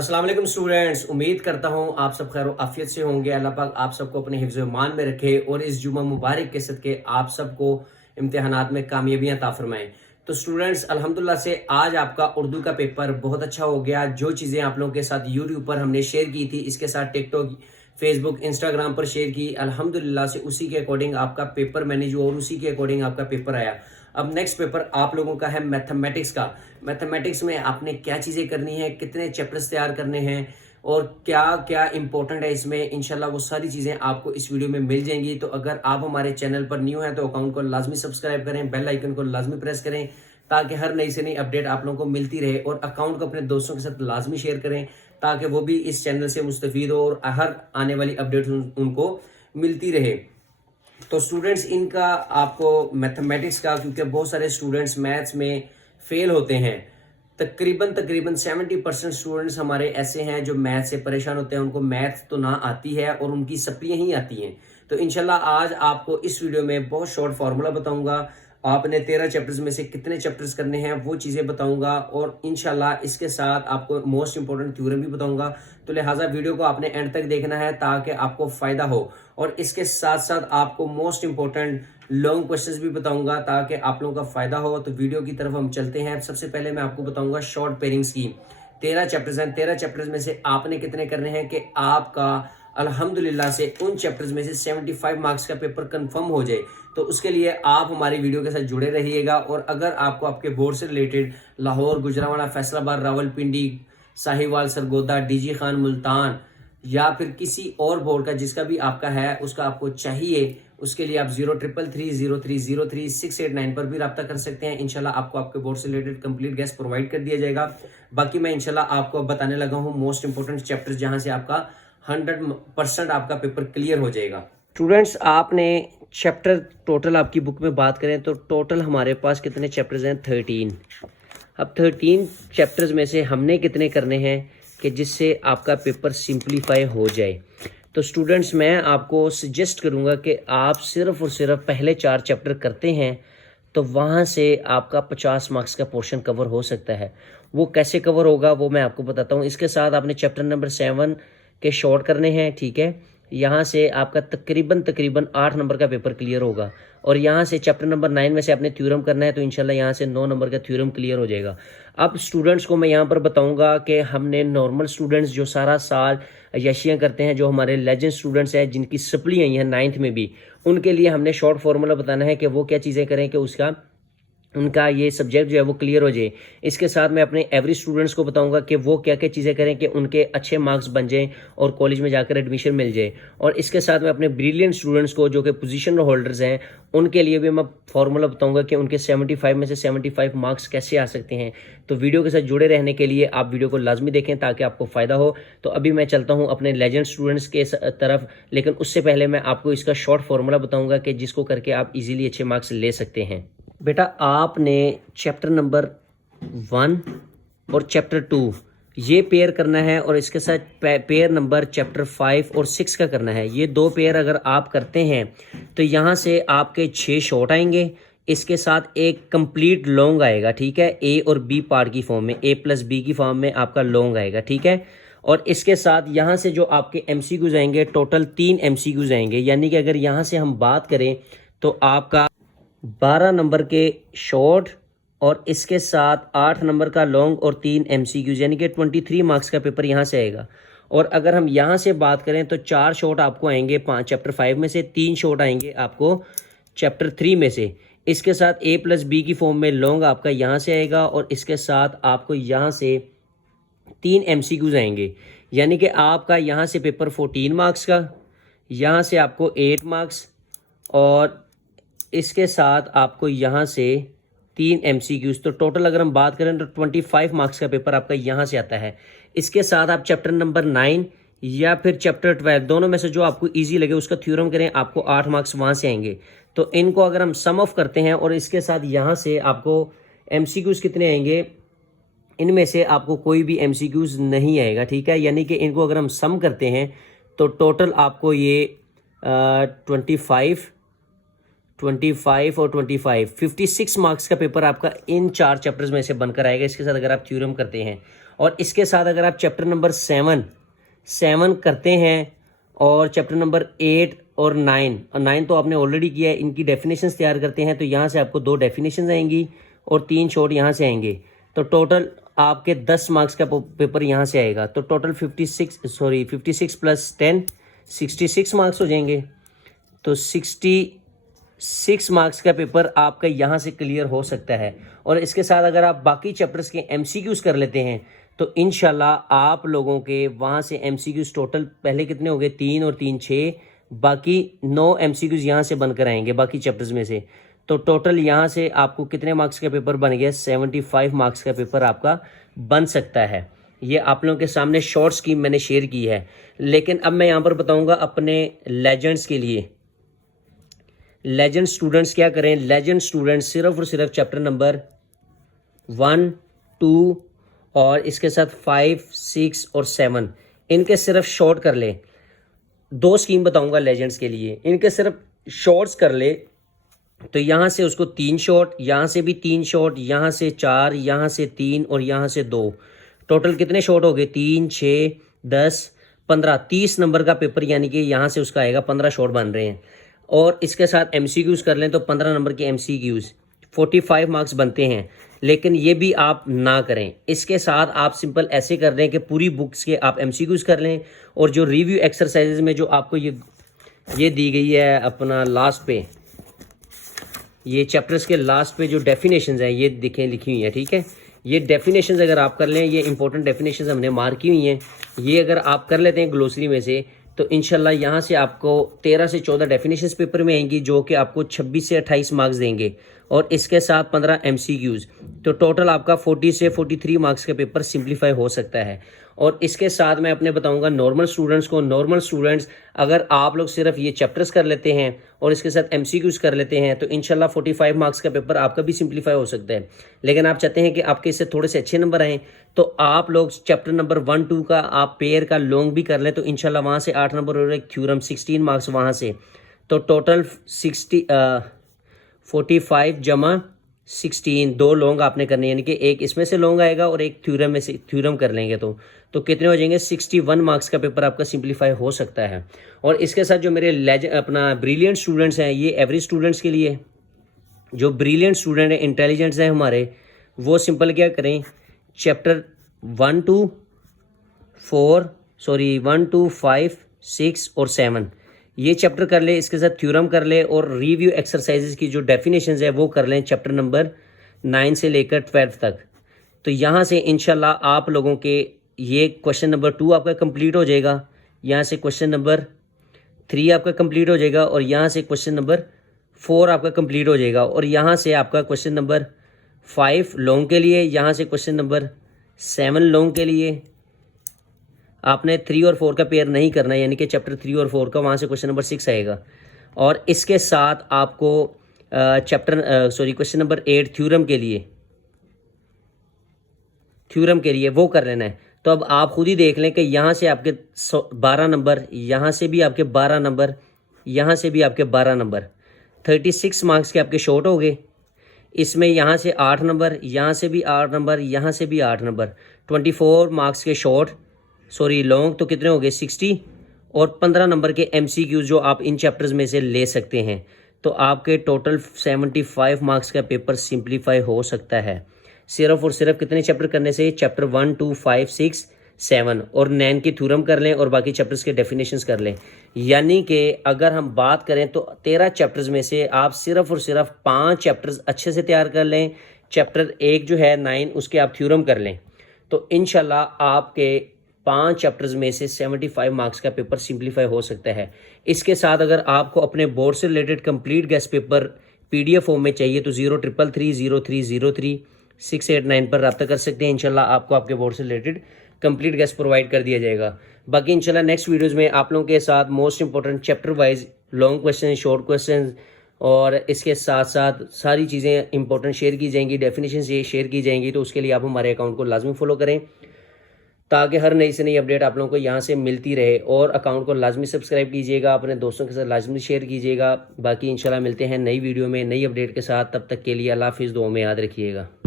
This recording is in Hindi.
अस्सलाम वालेकुम स्टूडेंट्स, उम्मीद करता हूँ आप सब खैर आफियत से होंगे। अल्लाह पाक आप सबको अपने हिफ्ज़ ईमान में रखे और इस जुमा मुबारक के सदके आप सबको इम्तिहानात में कामयाबियां अता फरमाएं। तो स्टूडेंट्स अल्हम्दुलिल्लाह से आज आपका उर्दू का पेपर बहुत अच्छा हो गया। जो चीज़ें आप लोगों के साथ यूट्यूब पर हमने शेयर की थी, इसके साथ टिकटॉक, फेसबुक, इंस्टाग्राम पर शेयर की, अल्हम्दुलिल्लाह से उसी के अकॉर्डिंग आपका पेपर मैनेज हुआ और उसी के अकॉर्डिंग आपका पेपर आया। अब नेक्स्ट पेपर आप लोगों का है मैथमेटिक्स का। मैथमेटिक्स में आपने क्या चीज़ें करनी है, कितने चैप्टर्स तैयार करने हैं और क्या क्या इंपॉर्टेंट है इसमें, इंशाल्लाह वो सारी चीज़ें आपको इस वीडियो में मिल जाएंगी। तो अगर आप हमारे चैनल पर न्यू हैं तो अकाउंट को लाजमी सब्सक्राइब करें, बेल आइकन को लाजमी प्रेस करें ताकि हर नई से नई अपडेट आप लोगों को मिलती रहे, और अकाउंट को अपने दोस्तों के साथ लाजमी शेयर करें ताकि वो भी इस चैनल से मुस्तफ़ीद हो और हर आने वाली अपडेट उनको मिलती रहे। तो स्टूडेंट्स इनका आपको मैथमेटिक्स का, क्योंकि बहुत सारे स्टूडेंट्स मैथ्स में फेल होते हैं, तकरीबन 70% स्टूडेंट्स हमारे ऐसे हैं जो मैथ से परेशान होते हैं, उनको मैथ तो ना आती है और उनकी सप्लियां ही आती हैं। तो इंशाल्लाह आज आपको इस वीडियो में बहुत शॉर्ट फार्मूला बताऊंगा, आपने 13 चैप्टर्स में से कितने चैप्टर्स करने हैं वो चीज़ें बताऊंगा, और इंशाल्लाह इसके साथ आपको मोस्ट इंपॉर्टेंट थ्योरम भी बताऊंगा। तो लिहाजा वीडियो को आपने एंड तक देखना है ताकि आपको फ़ायदा हो, और इसके साथ साथ आपको मोस्ट इंपॉर्टेंट लॉन्ग क्वेश्चंस भी बताऊंगा ताकि आप लोगों का फ़ायदा हो। तो वीडियो की तरफ हम चलते हैं। सबसे पहले मैं आपको बताऊंगा शॉर्ट पेयरिंग्स की। 13 चैप्टर्स हैं, 13 चैप्टर्स में से आपने कितने करने हैं कि आपका अल्हम्दुलिल्लाह से उन चैप्टर्स में से 75 मार्क्स का पेपर कंफर्म हो जाए। तो उसके लिए आप हमारी वीडियो के साथ जुड़े रहिएगा, और अगर आपको आपके बोर्ड से रिलेटेड लाहौर, गुजरांवाला, फैसलाबाद, रावलपिंडी, साहिवाल, सरगोदा, डीजी खान, मुल्तान या फिर किसी और बोर्ड का जिसका भी आपका है उसका आपको चाहिए, उसके लिए आप 0333030689 पर भी रब्ता कर सकते हैं। इंशाल्लाह आपको आपके बोर्ड से रिलेटेड कंप्लीट गैस प्रोवाइड कर दिया जाएगा। बाकी मैं इंशाल्लाह आपको बताने लगा हूँ मोस्ट इंपॉर्टेंट चैप्टर्स जहां से आपका 100% आपका पेपर क्लियर हो जाएगा। स्टूडेंट्स आपने चैप्टर टोटल आपकी बुक में बात करें तो टोटल हमारे पास कितने चैप्टर्स हैं? 13। अब 13 चैप्टर्स में से हमने कितने करने हैं कि जिससे आपका पेपर सिंप्लीफाई हो जाए। तो स्टूडेंट्स मैं आपको सजेस्ट करूंगा कि आप सिर्फ और सिर्फ पहले 4 चैप्टर करते हैं तो वहाँ से आपका 50 मार्क्स का पोर्शन कवर हो सकता है। वो कैसे कवर होगा वो मैं आपको बताता हूँ। इसके साथ आपने चैप्टर नंबर 7 के शॉर्ट करने हैं, ठीक है। यहाँ से आपका तकरीबन 8 नंबर का पेपर क्लियर होगा, और यहाँ से चैप्टर नंबर 9 में से आपने थ्योरम करना है तो इंशाल्लाह यहाँ से 9 नंबर का थ्योरम क्लियर हो जाएगा। अब स्टूडेंट्स को मैं यहाँ पर बताऊँगा कि हमने नॉर्मल स्टूडेंट्स जो सारा साल यशियाँ करते हैं, जो हमारे लेजेंड स्टूडेंट्स हैं जिनकी सप्ली आई है 9th में भी, उनके लिए हमने शॉर्ट फार्मूला बताना है कि वो क्या चीज़ें करें कि उसका उनका ये सब्जेक्ट जो है वो क्लियर हो जाए। इसके साथ मैं अपने एवरेज स्टूडेंट्स को बताऊंगा कि वो क्या क्या चीज़ें करें कि उनके अच्छे मार्क्स बन जाएं और कॉलेज में जाकर एडमिशन मिल जाए। और इसके साथ मैं अपने ब्रिलियंट स्टूडेंट्स को जो कि पोजीशन होल्डर्स हैं उनके लिए भी मैं फार्मूला बताऊंगा कि उनके 75 में से 75 मार्क्स कैसे आ सकते हैं। तो वीडियो के साथ जुड़े रहने के लिए आप वीडियो को लाजमी देखें ताकि आपको फ़ायदा हो। तो अभी मैं चलता हूँ अपने लेजेंड स्टूडेंट्स के तरफ, लेकिन उससे पहले मैं आपको इसका शॉर्ट फार्मूला बताऊँगा कि जिसको करके आप ईजिली अच्छे मार्क्स ले सकते हैं। बेटा आपने चैप्टर नंबर 1 और चैप्टर 2 ये पेयर करना है, और इसके साथ पेयर नंबर चैप्टर 5 और 6 का करना है। ये 2 पेयर अगर आप करते हैं तो यहाँ से आपके 6 शॉर्ट आएंगे, इसके साथ एक कंप्लीट लॉन्ग आएगा, ठीक है। ए और बी पार्ट की फॉर्म में, A+B की फॉर्म में आपका लॉन्ग आएगा, ठीक है। और इसके साथ यहाँ से जो आपके MCQs आएंगे, टोटल 3 MCQs आएंगे, यानी कि अगर यहाँ से हम बात करें तो आपका 12 नंबर के शॉर्ट और इसके साथ 8 नंबर का लॉन्ग और 3 MCQs, यानी कि 23 मार्क्स का पेपर यहाँ से आएगा। और अगर हम यहाँ से बात करें तो 4 शॉर्ट आपको आएंगे चैप्टर 5 में से, 3 शॉर्ट आएंगे आपको चैप्टर 3 में से। इसके साथ A+B की फॉर्म में लॉन्ग आपका यहाँ से आएगा, और इसके साथ आपको यहाँ से 3 MCQs आएंगे, यानी कि आपका यहाँ से पेपर 14 मार्क्स का, यहाँ से आपको 8 मार्क्स, और इसके साथ आपको यहाँ से 3 MCQs। तो टोटल अगर हम बात करें तो 25 मार्क्स का पेपर आपका यहाँ से आता है। इसके साथ आप चैप्टर नंबर 9 या फिर चैप्टर 12 दोनों में से जो आपको इजी लगे उसका थ्योरम करें, आपको 8 मार्क्स वहाँ से आएंगे। तो इनको अगर हम सम ऑफ करते हैं और इसके साथ यहाँ से आपको MCQs कितने आएंगे, इनमें से आपको कोई भी MCQs नहीं आएगा, ठीक है। यानी कि इनको अगर हम सम करते हैं तो टोटल आपको ये 25 और 25 56 मार्क्स का पेपर आपका इन 4 चैप्टर्स में से बनकर आएगा। इसके साथ अगर आप थ्योरम करते हैं और इसके साथ अगर आप चैप्टर नंबर 7 करते हैं और चैप्टर नंबर 8 और 9 तो आपने ऑलरेडी किया है, इनकी डेफिनेशंस तैयार करते हैं तो यहाँ से आपको 2 डेफिनेशंस आएंगी और 3 शॉर्ट यहाँ से आएंगे, तो टोटल आपके 10 मार्क्स का पेपर यहाँ से आएगा। तो टोटल 56 प्लस 10 66 मार्क्स हो जाएंगे। तो 66 मार्क्स का पेपर आपका यहाँ से क्लियर हो सकता है। और इसके साथ अगर आप बाकी चैप्टर्स के MCQs कर लेते हैं तो इंशाल्लाह आप लोगों के वहाँ से MCQs टोटल पहले कितने हो गए, 3 और 3 6, बाकी 9 MCQs यहाँ से बनकर आएंगे बाकी चैप्टर्स में से। तो टोटल यहाँ से आपको कितने मार्क्स का पेपर बन गया, 75 मार्क्स का पेपर आपका बन सकता है। ये आप लोगों के सामने शॉर्ट स्कीम मैंने शेयर की है। लेकिन अब मैं यहाँ पर बताऊँगा अपने लेजेंड्स के लिए। लेजेंड स्टूडेंट्स क्या करें, लेजेंड स्टूडेंट्स सिर्फ और सिर्फ चैप्टर नंबर 1 2 और इसके साथ 5 6 और 7 इनके सिर्फ शॉर्ट कर ले। 2 स्कीम बताऊंगा लेजेंड्स के लिए, इनके सिर्फ शॉर्ट्स कर ले तो यहाँ से उसको 3 शॉट, यहाँ से भी 3 शॉट, यहाँ से 4, यहाँ से 3 और यहाँ से 2, टोटल कितने शॉट हो गए, 3 6 10 15 30 नंबर का पेपर, यानी कि यहाँ से उसका आएगा 15 शॉट बन रहे हैं। और इसके साथ MCQs कर लें तो 15 नंबर के MCQs 45 मार्क्स बनते हैं। लेकिन ये भी आप ना करें, इसके साथ आप सिंपल ऐसे कर लें कि पूरी बुक्स के आप MCQs कर लें और जो रिव्यू एक्सरसाइजेज में जो आपको ये दी गई है अपना लास्ट पे, ये चैप्टर्स के लास्ट पे जो डेफिनेशंस हैं ये दिखें लिखी हुई है, ठीक है। ये डेफिनेशंस अगर आप कर लें, ये इंपॉर्टेंट डेफिनेशंस हमने मार्क की हुई हैं, ये अगर आप कर लेते हैं ग्लोसरी में से तो इंशाल्लाह यहाँ से आपको 13 से 14 डेफिनेशंस पेपर में आएंगी जो कि आपको 26 से 28 मार्क्स देंगे और इसके साथ 15 MCQs, तो टोटल आपका 40 से 43 मार्क्स का पेपर सिंप्लीफाई हो सकता है। और इसके साथ मैं अपने बताऊंगा नॉर्मल स्टूडेंट्स को, नॉर्मल स्टूडेंट्स अगर आप लोग सिर्फ ये चैप्टर्स कर लेते हैं और इसके साथ MCQs कर लेते हैं तो इंशाल्लाह 45 मार्क्स का पेपर आपका भी सिंप्लीफाई हो सकता है। लेकिन आप चाहते हैं कि आपके इससे थोड़े से अच्छे नंबर आएँ तो आप लोग चैप्टर नंबर 1 2 का आप पेयर का लॉन्ग भी कर लें तो इंशाल्लाह वहाँ से 8 नंबर और एक थ्योरम 16 मार्क्स वहाँ से, तो टोटल 45 जमा 16 2 लॉन्ग आपने करने, यानी कि एक इसमें से लॉन्ग आएगा और एक थ्योरम में से थ्योरम कर लेंगे तो कितने हो जाएंगे, 61 मार्क्स का पेपर आपका सिंप्लीफाई हो सकता है। और इसके साथ जो मेरे अपना ब्रिलियंट स्टूडेंट्स हैं, ये एवरेज स्टूडेंट्स के लिए, जो ब्रिलियंट स्टूडेंट है इंटेलिजेंट्स हैं हमारे, वो सिंपल क्या करें, चैप्टर 1 2 5 6 और 7 ये चैप्टर कर ले, इसके साथ थ्योरम कर ले और रिव्यू एक्सरसाइजेज की जो डेफिनेशंस है वो कर लें चैप्टर नंबर 9 से लेकर 12 तक। तो यहाँ से इंशाल्लाह आप लोगों के ये क्वेश्चन नंबर 2 आपका कंप्लीट हो जाएगा, यहाँ से क्वेश्चन नंबर 3 आपका कंप्लीट हो जाएगा और यहाँ से क्वेश्चन नंबर 4 आपका कंप्लीट हो जाएगा और यहाँ से आपका क्वेश्चन नंबर 5 लॉन्ग के लिए, यहाँ से क्वेश्चन नंबर 7 लॉन्ग के लिए आपने 3 और 4 का पेयर नहीं करना, यानी कि चैप्टर 3 और 4 का वहाँ से क्वेश्चन नंबर 6 आएगा। और इसके साथ आपको क्वेश्चन नंबर 8 थ्योरम के लिए वो कर लेना है। तो अब आप खुद ही देख लें कि यहाँ से आपके 12 नंबर, यहाँ से भी आपके 12 नंबर, यहाँ से भी आपके 12 नंबर, 36 मार्क्स के आपके शॉर्ट हो गए। इसमें यहाँ से 8 नंबर, यहाँ से भी 8 नंबर, यहाँ से भी 8 नंबर, 24 मार्क्स के लॉन्ग, तो कितने हो गए 60 और 15 नंबर के MCQs जो आप इन चैप्टर्स में से ले सकते हैं। तो आपके टोटल 75 मार्क्स का पेपर सिंप्लीफाई हो सकता है सिर्फ और सिर्फ कितने चैप्टर करने से, चैप्टर 1 2 5 6 7 और 9 की थ्योरम कर लें और बाकी चैप्टर्स के डेफिनेशंस कर लें। यानी कि अगर हम बात करें तो 13 चैप्टर्स में से आप सिर्फ और सिर्फ 5 चैप्टर्स अच्छे से तैयार कर लें। चैप्टर 1 जो है 9 उसके आप थ्योरम कर लें तो इंशाल्लाह आपके 5 चैप्टर्स में से 75 मार्क्स का पेपर सिंप्लीफाई हो सकता है। इसके साथ अगर आपको अपने बोर्ड से related complete guest paper PDF form में चाहिए तो 0333030689 पर रब्ता कर सकते हैं। इंशाल्लाह आपको आपके बोर्ड से रिलेटेड कंप्लीट गेस्ट प्रोवाइड कर दिया जाएगा। बाकी इंशाल्लाह नेक्स्ट वीडियोज़ में आप लोगों के साथ most important chapter wise long question, short question और इसके साथ साथ सारी चीज़ें इंपॉर्टेंट शेयर की जाएंगी, डेफिनेशन ये शेयर की जाएंगी। तो उसके लिए आप हमारे अकाउंट को लाजमी फॉलो करें ताकि हर नई से नई अपडेट आप लोगों को यहाँ से मिलती रहे। और अकाउंट को लाजमी सब्सक्राइब कीजिएगा, अपने दोस्तों के साथ लाजमी शेयर कीजिएगा। बाकी इंशाल्लाह मिलते हैं नई वीडियो में नई अपडेट के साथ। तब तक के लिए अल्लाह हाफिज़, दुआ में याद रखिएगा।